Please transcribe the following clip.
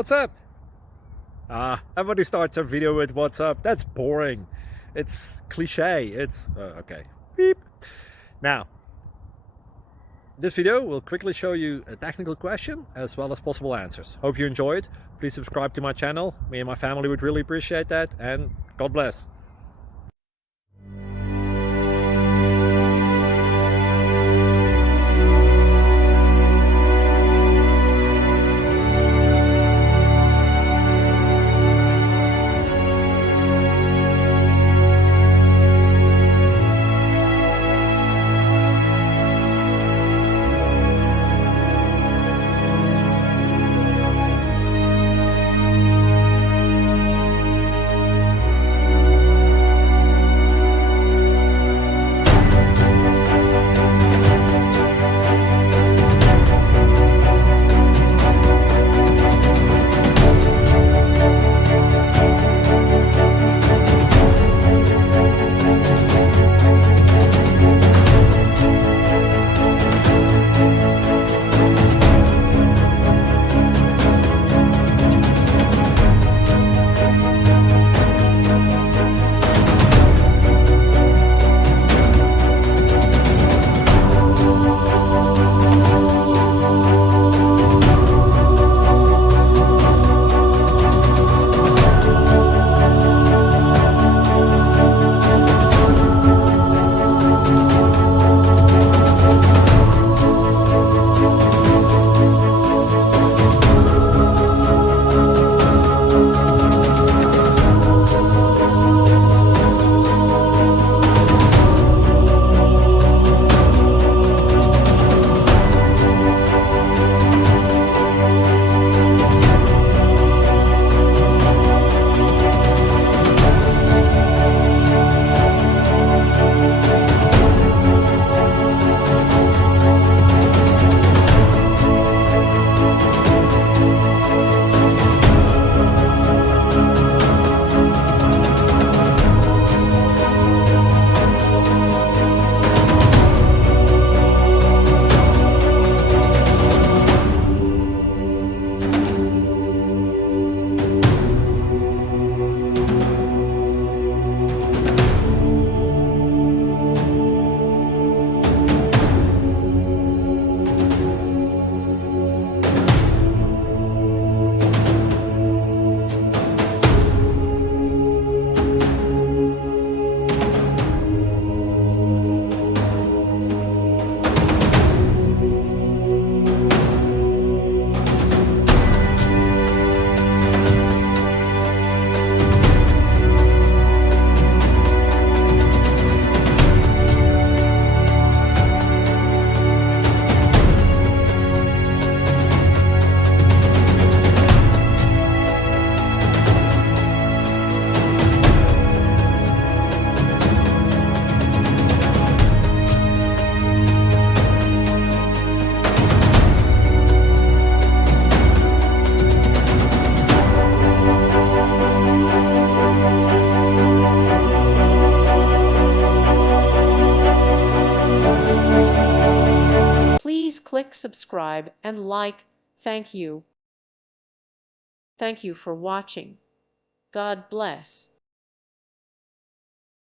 What's up? Everybody starts a video with what's up. That's boring. It's cliche. It's okay. Beep. Now, this video will quickly show you a technical question as well as possible answers. Hope you enjoy it. Please subscribe to my channel. Me and my family would really appreciate that, and God bless. Please click subscribe and like. Thank you. Thank you for watching. God bless.